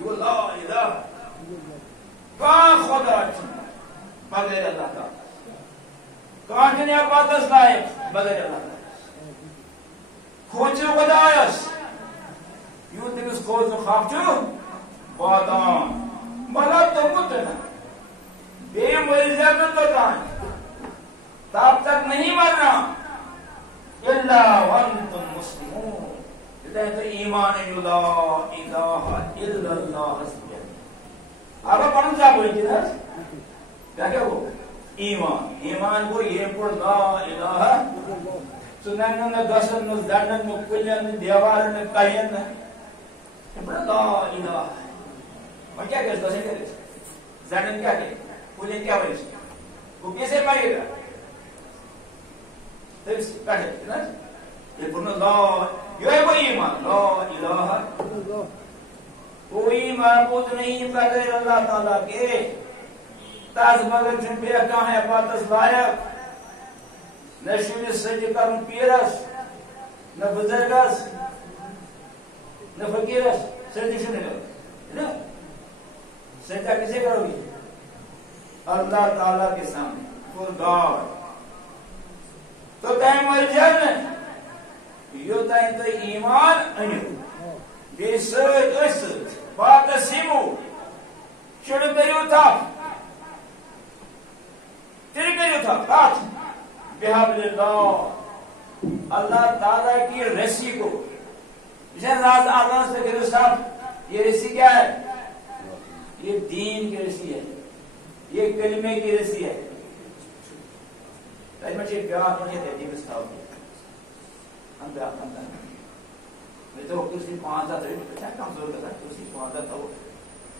یہ لا الہ کان خدا بغیر اللہ تعالی کان چھنہ عبادتس لائق بغیر اللہ تعالی کھوجو خدایس یوں تمس کھوجو خواب چھو واتان بلا تموتن بے ملزم توتان تب تک نہیں مرنا الا وانتم مسلمون تو ایمان لا الہ الا اللہ اب پڑھن کیا بولیں گے کیا کیا ہو ایمان ایمان کو یہ پڑھ لا الہ سنن نہ گسن نہ دندن نہ کلین دیوار نہ کائن نہ لا الہ اور کیا کہ گسن کیا زندن کیا کہ کلین کیا بولے وہ کیسے پڑھے گا تیس پڑھے نا یہ پڑھنا لا یہ ہے وہ ایمان لا الہ کوئی معبود نہیں بغیر اللہ تعالیٰ کے تاز مگر جن پہ کہاں ہے باتس لائق نہ شورس سجی کرن پیرس نہ بزرگس نہ فقیرس سجی شنے کرو سجدہ کسے کرو گی اللہ تعالیٰ کے سامنے فور گاڈ تو تائیں مرجن یہ تائیں تو ایمان انیو بے سید اسد بات سیمو شروع کریو تھا تیرے کریو تھا بات بحبل اللہ اللہ تعالیٰ کی رسی کو جن راز آغاز سے کرو صاحب یہ رسی کیا ہے یہ دین کی رسی ہے یہ کلمے کی رسی ہے تجھ مجھے بیاہ مجھے دیتی بستاؤ ہم بیاہ کرتا ہے میں تو کسی پانچہ تھا کیا کمزور کرتا ہے کسی پانچہ تھا وہ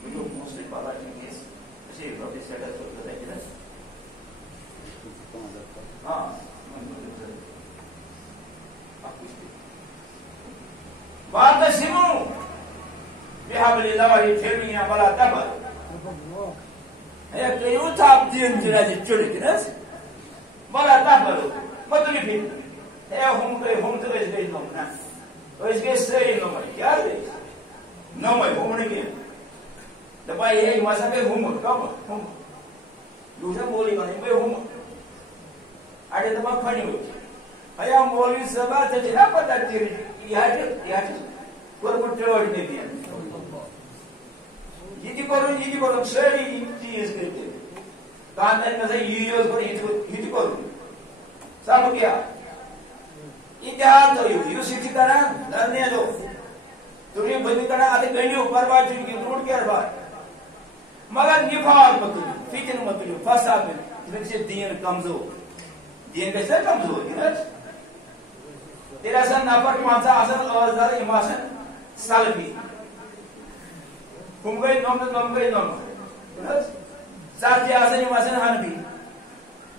جو مسلم پالا چنگیس اسی روٹی سیٹر چھوڑ کرتا ہے جنس ہاں بات سمو بحبل اللہ جميعا ولا تفرقوا ہے کہ یوں تھا دین جنا جی چڑ جنس ولا تفرقوا مطلب ہے ہم تو اس گئے نو نا اس کے سری نو میں کیا ہے نو میں ہونے کے دبائی ہے واسا پہ ہم کب ہم دوسرا بولی نہیں میں ہم اڑے دما کھنی ہوئی ہے مولوی صاحب تے نہ پتہ تیری یہ پر مٹڑ دے دیا یہ کرو ساری چیز کرتے کان میں سے یہ کرو سب کیا اتحاد تو یہ سیدھی کرا دھرنے دو تمہیں بندی کرنا آتے گنڈیوں پرواہ چن کی روٹ کے اربار مگر نفاق مطلب فتن مطلب فساد میں سے دین کمزور دین کیسے کمزور ہے تیرا سن نفر پانچا آسن آوازدار اماسن سالفی ہم گئی نوم ساتھی آسن اماسن حنفی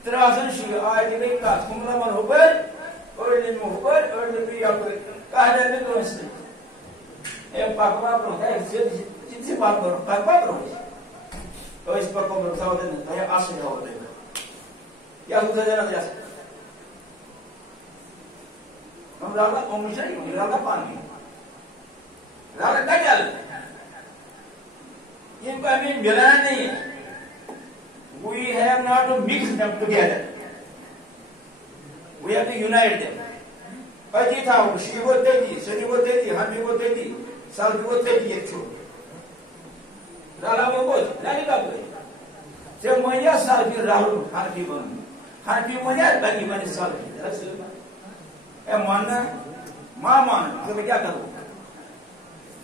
تیرا آسن شیع آئے گئی کاس کمرہ من حبر اور علم حبر اور علم یا پر کہا جائے میں تو اس نے پاکوا پر ہوتا ہے جن سے بات کرو پاکوا پر ہوتا ہے تو اس پر کم رکھتا ہوتا ہے یہ آسن ہوتا ہے کیا ہوتا جانا جا سکتا ہم رالا اومشا ہی رالا پانی رالا کجل ان کو ہمیں ملانا نہیں ہے we have not to mix them together we have to unite them پتی تھا وہ شیعہ وہ تیتی سنی وہ تیتی حنفی وہ تیتی سلفی وہ تیتی ایک چھو رالا وہ کچھ نہیں کب گئی جب منیا سلفی راہل حنفی حنفی منیا بنی بنی سلفی رسول اے ماننا ماں ماننا تو میں کیا کروں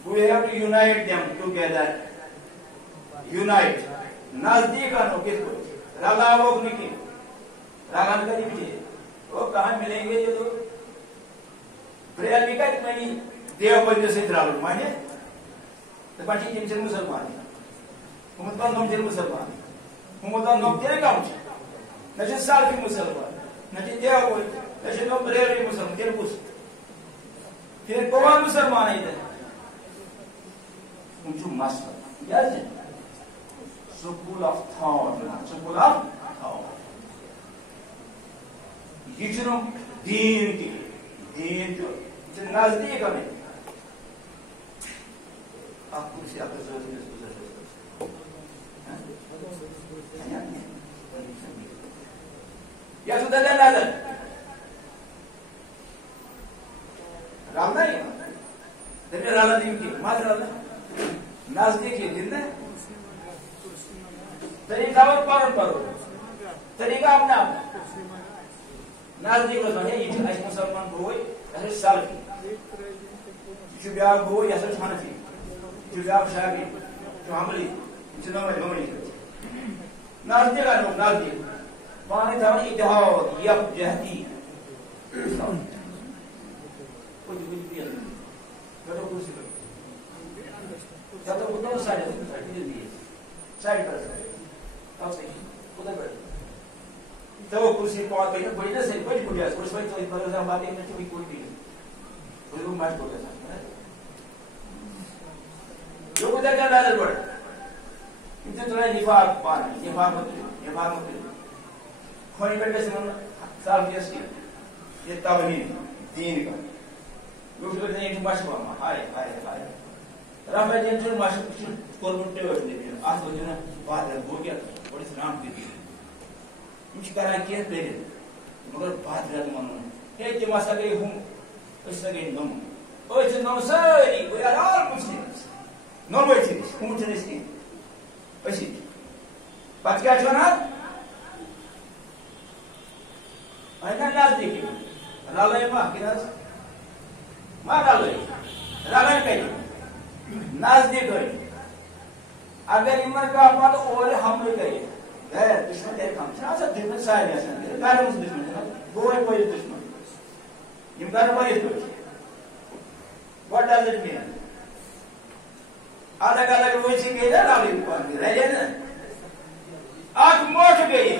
we have to unite them together unite نزدیک آنو کس کو رالا وہ نکی رالا نکا نہیں بجھے وہ کہاں ملیں گے جو پریال نکا اتنی دیو بجھے سے درالو مانے تو بچی جن سے مسلمان ہمتان نوم جن مسلمان ہمتان نوم تیرے کام چھے نچے سال کی مسلمان نچے دیو بجھے نچے نوم پریال کی مسلمان تیرے پوس پھر کوان مسلمان آئی دے ان جو مسئلہ یاد جن school of thought school of thought یہ چنو دین جو نزدیک ہمیں آپ کسی آپ یا تو دل نظر رام نہیں دل رالا دیم کی مات رالا نزدیک ہے دل نہیں طریقہ اور پارو طریقہ اپنا نزدیک ہوتا ہے یہ ایس مسلمان بوئی ایسے سالفی یہ بیاق بوئی ایسے حنفی یہ بیاق شافعی جو حملی یہ نوملی نزدیک ہے لوگ نزدیک پانی تھا اتحاد یک جہدی کچھ بھی بیٹھو کرسی پر یا تو کتنا سائڈ پر اب صحیح ادھر بیٹھو تو کرسی پہنچ گئی بڑی نہ صحیح بڑی بڑی ہے اس میں تو پر ہم باتیں میں کوئی کوئی نہیں کوئی روم بات ہو گیا جو ادھر کا نظر پڑ اتنے تو نفاق پانی نفاق کھوئی بیٹھے سے صاحب کیس کی یہ توہین دین کا لوگ کہتے ہیں یہ مشہور ہے ہائے ہائے ہائے رفع جن جو مشہور قربان ٹیوٹ نہیں ہے آج وہ جو نا بات ہے وہ کیا بڑی سلام کی تھی مجھ کرا کیا پہلے مگر بات رہا منو ہے کہ مسا گئی ہوں اس سے گئی نم اوہ چھ نم ساری we are all Muslims نم وی چیز ہوں چھ نسی اسی پت کیا چھونا اینا نزدیکی رالائی ماہ کی ناز ماہ رالائی کئی نزدیک ہوئی اگر ایمان کا پت اور حمل گئی غیر دشمن ایک ہم چھنا سا دشمن سائے ایسا گھر مس دشمن چھنا گوئی کوئی دشمن یم گھر مریض دوچ what does it mean الگ الگ روئی سی گئی نا رالائی پاکی رہے نا آج موٹ گئی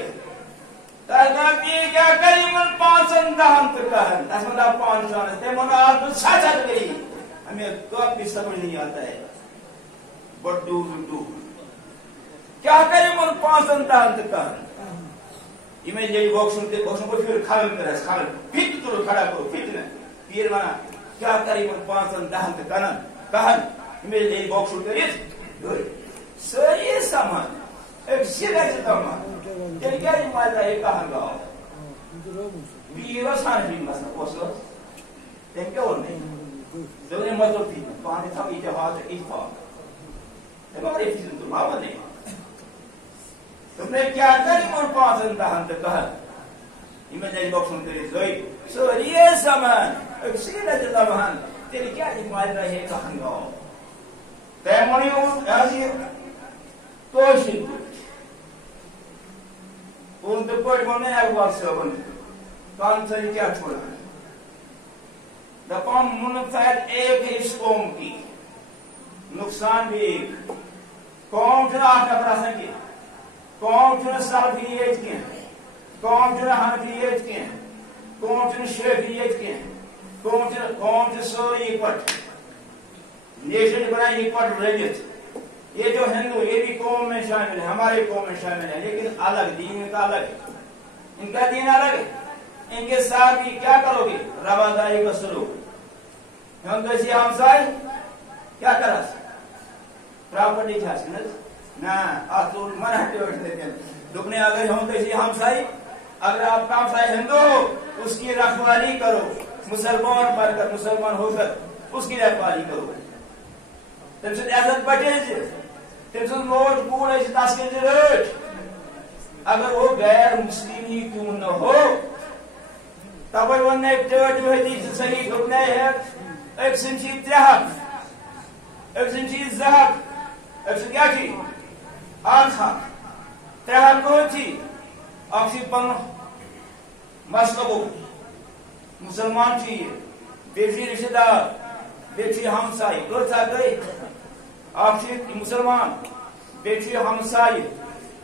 تاکہ یہ کیا کری من پانسن دہن تکہن اس میں دا پانسن ہے من آج سچت گئی ہمیں کب بھی سمجھ نہیں آتا ہے بٹ ڈو کیا کری من پانسن دہن تکہن یہ میں یہ بوکسن کو پھر کھالن کرے کھالن پھٹ تو کھڑا کرو پھٹ نہ پیر مانا کیا کری من پانسن دہن تکہن کہن یہ میں یہ بوکسن کرے سری سامان ایک سیدھا تمام یہ کیا ماتا ہے کہاں گاؤں بیرو سان بھی مسا کوسو تم کیا اور نہیں دونے مطلب تھی پانی تھا اتحاد اتفاق تمہارے فیزن تو بابا نہیں تم نے کیا کری من پانسن دہن تکہا میں جائے بخشن تیری زوئی سوریے سامان ایک سیدھا تمام تیری کیا ماتا ہے کہاں گاؤں تیمونی ہوں ایسی کوشن ان تو کوئی بنے اگوار سے بنے کام سری کیا چھوڑا ہے دپام منفعت ایک ہے اس قوم کی نقصان بھی ایک قوم جو آٹھ نفراسن کی قوم جو سلفیت کی قوم جو حنفیت کی قوم جو شیفیت کی قوم جو سوری اکوٹ نیشن بنائی اکوٹ رجت یہ جو ہندو یہ بھی قوم میں شامل ہے ہماری قوم میں شامل ہے لیکن الگ دین کا الگ ہے ان کا دین الگ ہے ان کے ساتھ بھی کیا کرو گے رواداری کا سلوک ہم تو اسی ہمسائے کیا کرا پراپرٹی تھا سنت نا آتور منہ ٹیوٹ دیتے ہیں دکھنے اگر ہم تو اسی ہمسائے اگر آپ کا ہمسائے ہندو اس کی رکھوالی کرو مسلمان پر کر مسلمان ہو کر اس کی رکھوالی کرو تم سے عزت بٹے تم سے نوٹ کوڑ ہے تاس کے رٹ اگر وہ غیر مسلم ہی کیوں نہ ہو تب وہ نے ٹیٹ ہوئی صحیح دکھنے ہے ایک سنچی ترہک ایک سنچی زہک ایک سن کیا چی آنکھا ترہک کو چی آپ سی پن مسلبو مسلمان چیئے بیچی رشتہ دار بیچی ہمسائی گرچا گئی آپ سی مسلمان بیچی ہمسائی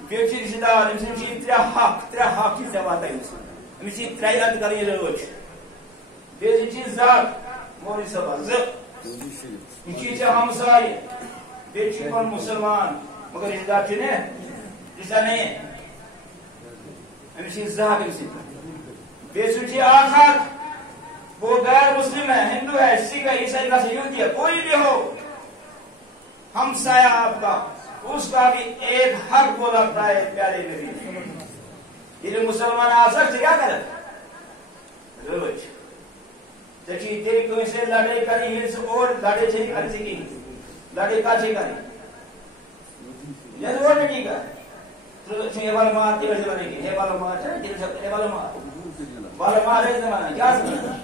بیچی رشتہ دار امسن چی ترہ حق کی جواب ہے امسی ترہ عد کریں روچ بیچی چی ذات مولی سبا زق امسی چی ہمسائی بیچی پن مسلمان مگر رشتہ دار چنے رشتہ نہیں امسی ذات امسی بیچی چی آخر وہ غیر مسلم ہے ہندو ہے سکھ ہے عیسائی کا یہودی ہے کوئی بھی ہو ہمسایہ آپ کا اس کا بھی ایک حق کو رکھتا ہے پیارے نبی نے. یہ مسلمان آ سکتے کیا کرے روز تھی تیری کوئی سے لڑائی کری اور لڑائی سے کر سکی لڑائی کا سے کری یہ وہ نہیں کر تو یہ والا مار کے وجہ بنے گی یہ والا مار ہے یہ والا مار ہے زمانہ کیا سمجھنا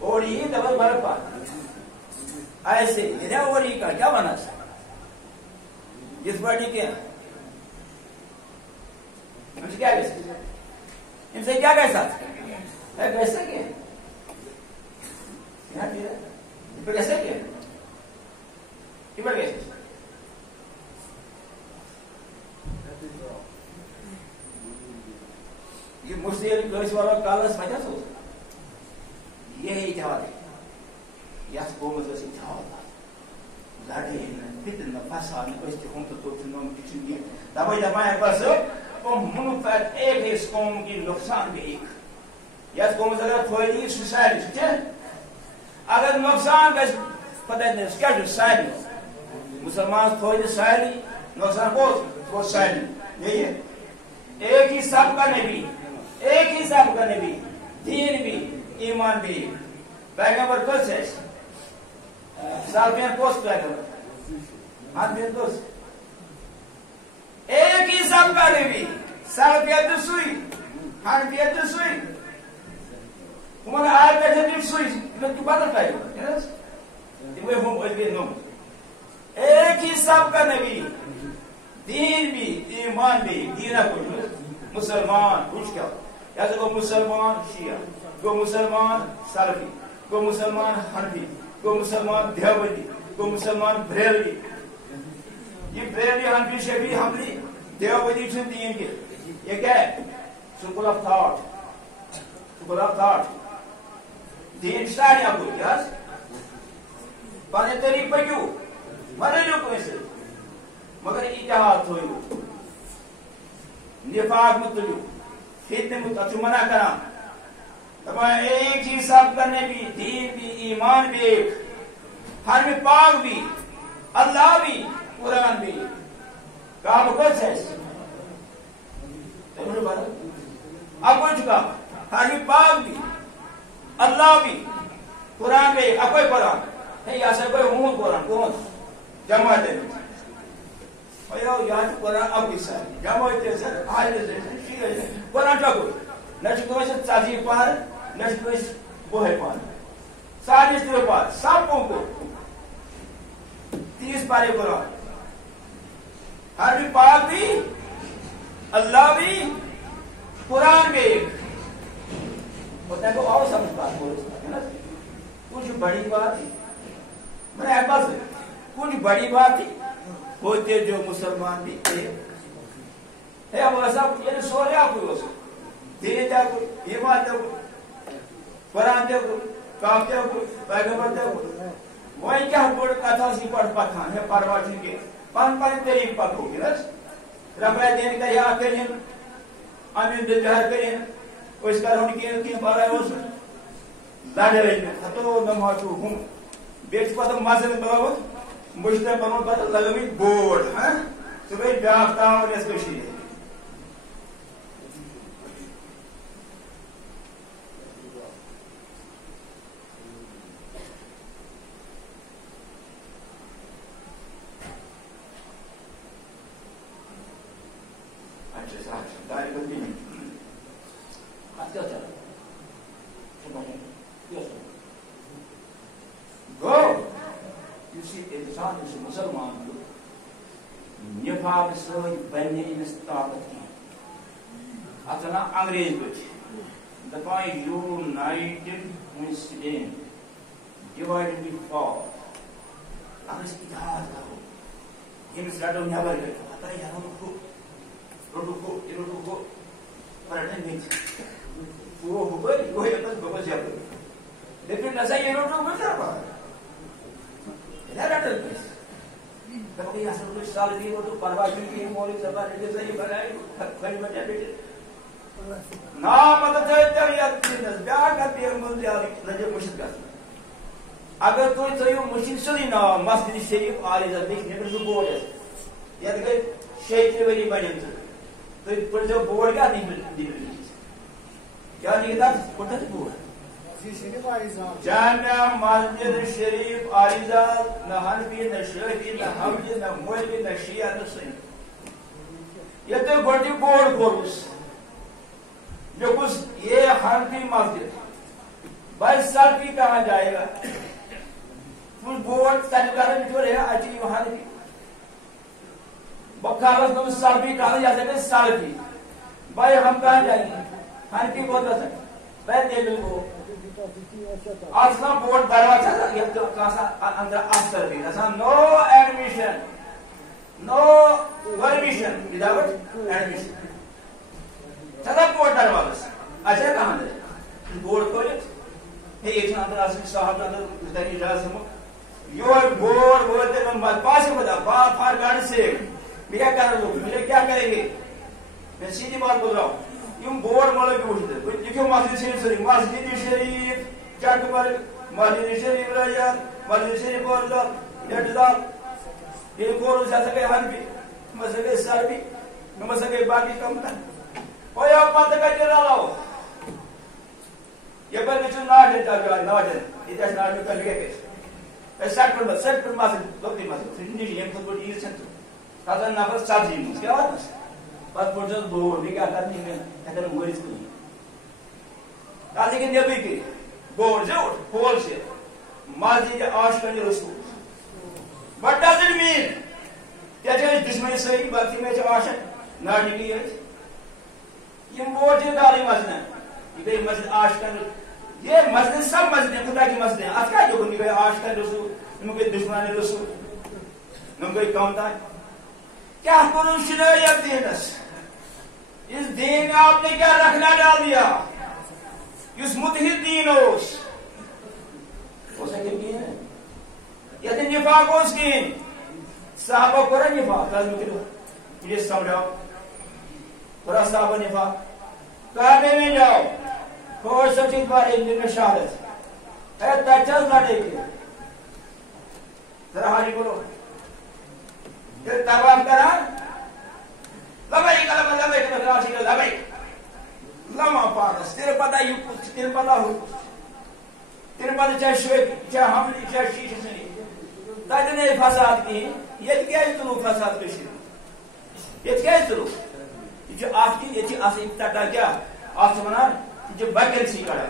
اور یہ ڈبل بھر پا ایسے یہ اور یہ کا کیا بنا اس بڑی کیا ان سے کیا کہہ ان سے کیا کہہ سکتے ہے کیسے کیا کیسے کیا کیسے یہ مسلم گھرس والا کالس وجہ سو یہی جواب ہے یس قومس گژھِ جواب لڑائی فتنہ فساد ہم تو نوم دبائی دبائی بس منفعت ایک ہے اس قوم کی نقصان بھی ایک یس قومس اگر فائدہ سہ سارے اگر نقصان گژھِ پتہ کیا سارے مسلمان فائدہ سارے نقصان کس سارے یہی ہے ایک ہی سب کا نبی ایک ہی سب کا نبی دین بھی ایمان بھی پیغمبر کس ہے سالفین کس پیغمبر آدمی کس ایک ہی سب کا نبی سالفیت سوئی حنفیت سوئی ہمارا آج بیٹھے بھی سوئی لیکن بدل پیغمبر وہ ہم اجبی نوم ایک ہی سب کا نبی دین بھی ایمان بھی دینہ کو مسلمان کچھ کیا یا تو مسلمان شیعہ گو مسلمان سلفی گو مسلمان حنفی گو مسلمان دیوبندی گو مسلمان بریلوی یہ بریلوی حنفی شفیع حنبلی دیوبندی چھن دین کے یہ کیا ہے school of thought school of thought then ساری آپ کو یس پانے طریق پکیو مرلو کوئی سے مگر اتحاد ہوئی نفاق متلو فتنے متلو منع کرا ایک ہی سب کرنے بھی دین بھی ایمان بھی ایک ہر میں پاک بھی اللہ بھی قرآن بھی کام کچھ ہے اب کچھ کام ہر میں پاک بھی اللہ بھی قرآن بھی اب کوئی قرآن ہے یا سے کوئی ہوں قرآن کون جماعت ہے یاد قرآن اب بھی ساری جماعت ہے سر آج ہے قرآن کیا کوئی نہ چاچی پار نہ بوہے پار ساری اس پار سب کو 30 پارے قرآن ہر بھی پاک بھی اللہ بھی قرآن بھی ہوتا ہے تو اور سمجھ بات بولے کچھ بڑی بات تھی میں نے بس کچھ بڑی بات تھی ہوتے جو مسلمان بھی ہے اب ایسا یہ سورے آپ کو دین دیا کوئی ایمان دیا کوئی قرآن دیا کوئی کام دیا کوئی پیغمبر دیا کوئی وہی کیا بڑھ کتھا سی پڑھ پتھان ہے پرواشن کے پن پن طریق پک ہوگی نا رفع دین کا یا کریں امین دجہر کریں اس کا ہم کی بارے اس لڑے رہے تو نمازو ہوں بیچ پتہ مذہب بلاو مجھتے بنو پتہ لگمی بورڈ ہاں تو بھئی بیاکتا ہوں اس کو شیئے مسلمان نفاق سی بنے امس طاقت کی اتنا انگریز بچ دپان یونائٹڈ وی سٹینڈ ڈیوائڈڈ وی فال اگر اس اتحاد کرو امس رٹو نیبر گئے پتہ ہے روٹو کو پرٹن نہیں وہ ہوئی وہ بس بس جب لیکن نسا یہ روٹو مت رہا ہے رٹل پہ تب یہ اصل کچھ سال بھی وہ تو پرواہ کی مولوی صاحب نے جیسے یہ بنائے کھڑی بچے بیٹے نا مدد ہے تو یہ نزبیا کا پیر مول دیا لجے مشکل اگر تھی تھو مشین سیدی ناو مسجد شریف عالیزہ نیبر سہ بورڈ یت گئی 6 ؤری بنم تھی پڑھو بورڈ کیا کیا لکھت پڑھ بورڈ جامع مسجد شریف عالیزہ نہ حنفی نہ شافعی نہ حنبلی نہ مالکی نہ شیعہ نہ سنی یہ تو گوڑی بورڈ کھولس لکھس یہ حنفی مسجد بھائی سڑکی کہاں جائے گا بورڈ سرکار جو رہے اچھی وہاں بھی بخارس نم سڑکی کہاں جا سکتے سڑکی بھائی ہم کہاں جائیں گے حنفی بہت رہ سکتے بھائی دیکھ کو اصلا بورڈ دروازہ یہ تو کاسا اندر افسر بھی ایسا no admission no permission without admission چلا بورڈ دروازہ اچھا کہاں دے بورڈ کھولت یہ اندر اصل صاحب اندر دنی اجازت یور بورڈ بولتے میں پاس بتا بات فار گاڑی سے کیا کر لوگ مجھے کیا کریں گے میں سیدھی بات بول رہا ہوں یم بورڈ ملو کی اٹھتے لکھو مسجد شریف سری مسجد شریف چٹ پر مسجد شریف رجال مسجد شریف بورزال ڈٹزال یہ کورو سے سکے حنفی میں سکے سربی میں سکے باقی کم تن کوئی آپ پتہ کا جرا لاؤ یہ پر وچ ناڈ تا ناڈ یہ دس ناڈ کر کے سیٹ پر مسجد لوٹی مسجد سنجی یہ تو بڑی ہے سنت کازن نفر سبزی مس کیا بات بس پوچھو بور بھی کیا کرنی ہے اگر مریض کو لیکن نبی کی بور جو ہول سے مسجد عاشقان رسول what does it mean کیا چاہے دشمنی صحیح باقی میں جو عاشق ناڈی کی ہے یہ بور جو ڈالی مسجد یہ مسجد عاشقان یہ مسجد سب مسجد خدا کی مسجد ہیں آج کیا جو بنی گئے عاشقان رسول ان کے دشمنان رسول ان کو کام تھا کیا کروں شنایت دینس اس دین میں آپ نے کیا رکھنا ڈال دیا اس متحد دین ہو سکے دین ہے یہ دن نفاق ہو اس دین صحابہ کو رہا نفاق مجھے سمجھاؤ پورا صحابہ نفاق کعبے میں جاؤ خوش سب چیز بارے دن میں شہادت اے تچل لڑے کے ذرا حالی بولو پھر طواف کرا لبیک لبیک لبیک لبیک لما پارس تیرے پتہ یہ کچھ تیرے پتہ ہو تیرے پتہ چاہے شویت چاہے حملی چاہے شیش سنی تاکہ نے فساد کی یہ کیا ہے تلو فساد کشی یہ کیا ہے تلو یہ جو آخری یہ چی آسے ابتدا کیا آپ سمنا جو ویکنسی کڑا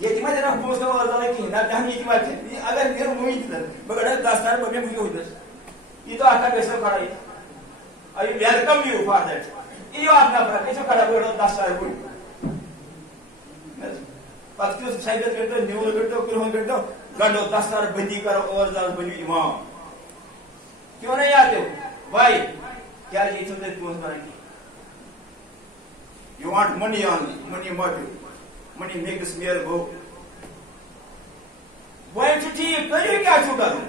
یہ تیمہ جنہ پوسٹ کا وزالہ کی نہ ہم یہ تیمہ تھے اگر یہ محیط تھا مگر داستان پر میں مجھے ہوئی تھا یہ تو آتا کیسے کھڑا ہے ابھی ویلکم یو فار دیٹ یہ آتا پڑا کیسے کھڑا ہوئی داستان ہوئی پس کیوں سائیدت کرتے نیول کرتے کرون کرتے گنڈو داستان بندی کرو اور زال بنی امام کیوں نہیں آتے ہو بھائی کیا یہ چلتے پوسٹ بنائیں گی You want money only, money motive, money makes mere go. Why don't you take? Let you get you done.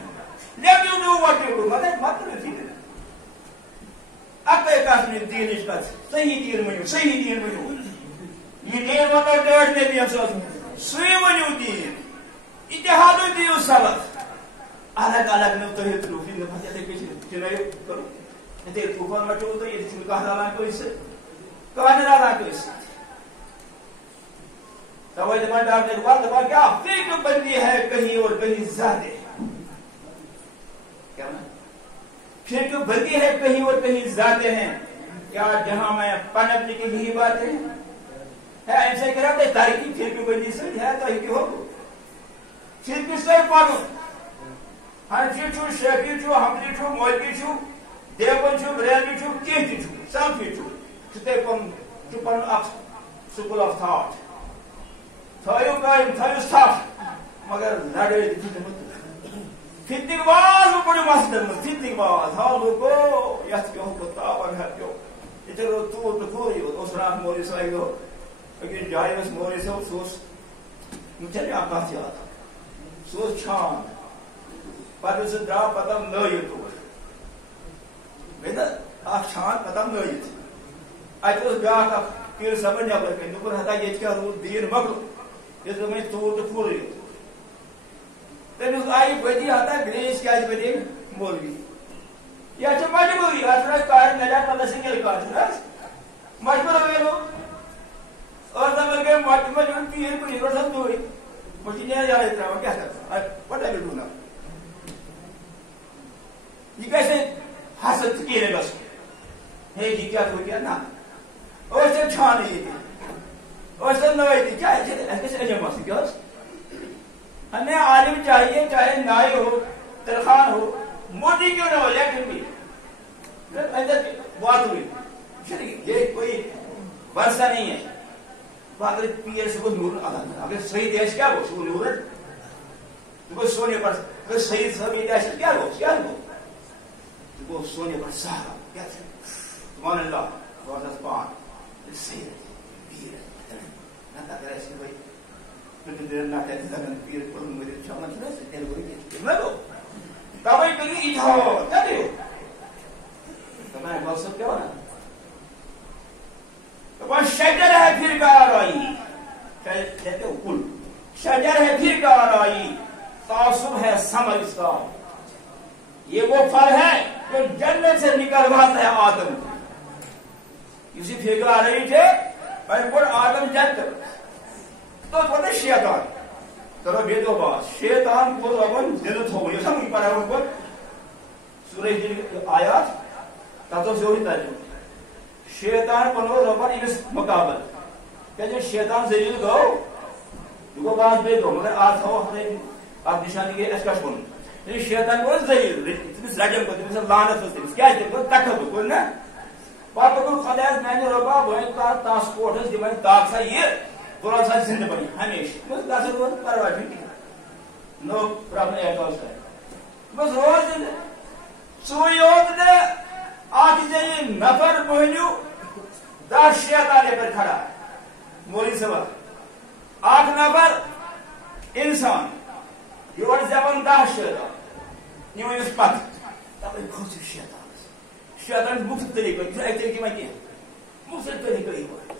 Let you do what you do. Mother, mother, see it. After a cast in the Danish cuts, say he deal with you, say he deal with you. You did what I did, maybe I'm so. Swim when you did. It how do you sell it? Alag no to hit through in the education. You know, and they put on my shoulder, it's in the Kahana to say. کہاں نہ تو اس سوال جمع ڈالنے کے بعد دبا کیا فکر بندی ہے کہیں اور کہیں زیادہ کیا فکر بندی ہے کہیں اور کہیں زیادہ ہیں کیا جہاں میں پنپنے کی بھی بات ہے ایسے کہہ رہا تاریخی فکر بندی سے ہے تو ہی ہو فکر سے پڑھو حنفی چھو شافعی چھو حنبلی چھو مالکی چھو دیوبند چھو بریلوی چھو کینتی چھو سلفی چھو to take on up school of thought. So you guys, so you stop. Magar lade fitting was who put master fitting was how to go. Yes, go to top and help you. It will to the glory of Osram Morris. I go again. Jairus Morris also. You tell me about that. So charm, but it's a drop. But I'm no you do it. With a charm, but I'm no you. I just got up here, seven of them, and look at the dear muggle. Is the way to the full. تمس آئی بدی ہتا grease کیا بدی مولوی یہ مجبوری اتر کار نجات اللہ single کار مجبور ہوئے اور تب گئے مجبور پیر کو نہیں سب دوری مجھے نہیں جا رہے تھا کیا کرتا what I will do now یہ کیسے حسد کیے بس ہے جی کیا تو کیا نا اور سے چھان یہ تھی اور سے نوئی تھی کیا ہے کیسے اجم واسطے کیا ہمیں عالم چاہیے چاہے نائی ہو ترخان ہو موٹی کیوں نہ ہو لیکن بھی اندر بات ہوئی یہ کوئی ورثہ نہیں ہے اگر پیر سے وہ نور اگر صحیح دیش کیا ہو وہ نور وہ سونے پر اگر صحیح صاحب یہ دیش کیا ہو وہ سونے پر سہارا کیا سبحان اللہ بہت اسپان صحیح پیر نہ اگر ایسے بھائی نہ کہتے لگن پیر پر مجھے چمچ نہ سے تیل کوئی نہ لو تبھی کلی اٹھاؤ کیا دیو تمہیں مقصد کیا ہونا وہ شجر ہے پھر کار آئی کہتے ہو کل شجر ہے پھر کار آئی تعصب ہے ثمر اس کا یہ وہ پھل ہے جو جنت سے نکلواتا ہے آدم اسی فکر آ رہی تھے پر آدم جنت تو پتہ شیطان کرو بے دو بات شیطان کو اپن ضلع ہو گئی سمجھ پا رہا ہے سورہ آیات تاتو سے ہوئی تاجو شیطان پنو ربن اس مقابل کہ جو شیطان ذلیل گو جو بات بے دو مگر آج ہو ہمیں آپ نشانی کے اشکاش بنو یعنی شیطان کو ذلیل تمس رجم کو تمس لعنت کو تمس کیا ہے کو تکبر کو نا بات کو خدای میں ربا بہن کا ٹرانسپورٹ دی میں داغ سا یہ قرآن ساتھ زندہ بنی ہمیشہ بس داسے کو پرواہ نہیں نو پرابلم ایٹ آل بس روز سویوت نے آج جائے نفر مہنیو 10 شیطان پر کھڑا مولی صبح 8 نفر انسان یہ زبان 10 شیطان یہ اس پت تب کھوچ شیطان مفت طریقہ جو ایک طریقے میں کیا مفت طریقہ ہی ہوا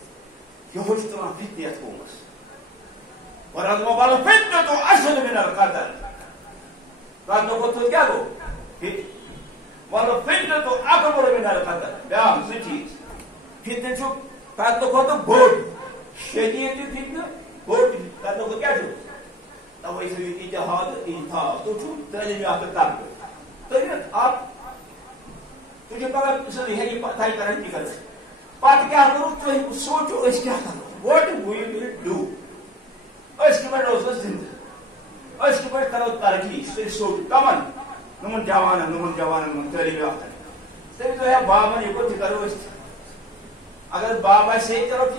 یہ ہوش تمام فتنیت ہومس ورحمہ اللہ فتنہ تو اشد من القتل قتل کو تو کیا گو والله فتنة أكبر من القتل بیام سو چیز فتنہ چھو قتل کو تو بوٹ شدید فتنہ بوٹ قتل کو کیا چھو تو ایسے اتحاد انتحاد تو چھو تعلیم یافتہ طبقہ تو آپ تجھے پگہ اسے ہے یہ پتائی کرنے کی کرنے پات کیا کرو تو سوچو اس کیا کرو what we will do اس کے بعد روزہ زندہ اس کے بعد کرو ترقی سوچ کمن نمون جوانا نمون تعلیم یافتہ تبھی تو ہے بابا یہ کو کرو اگر بابا سے طرف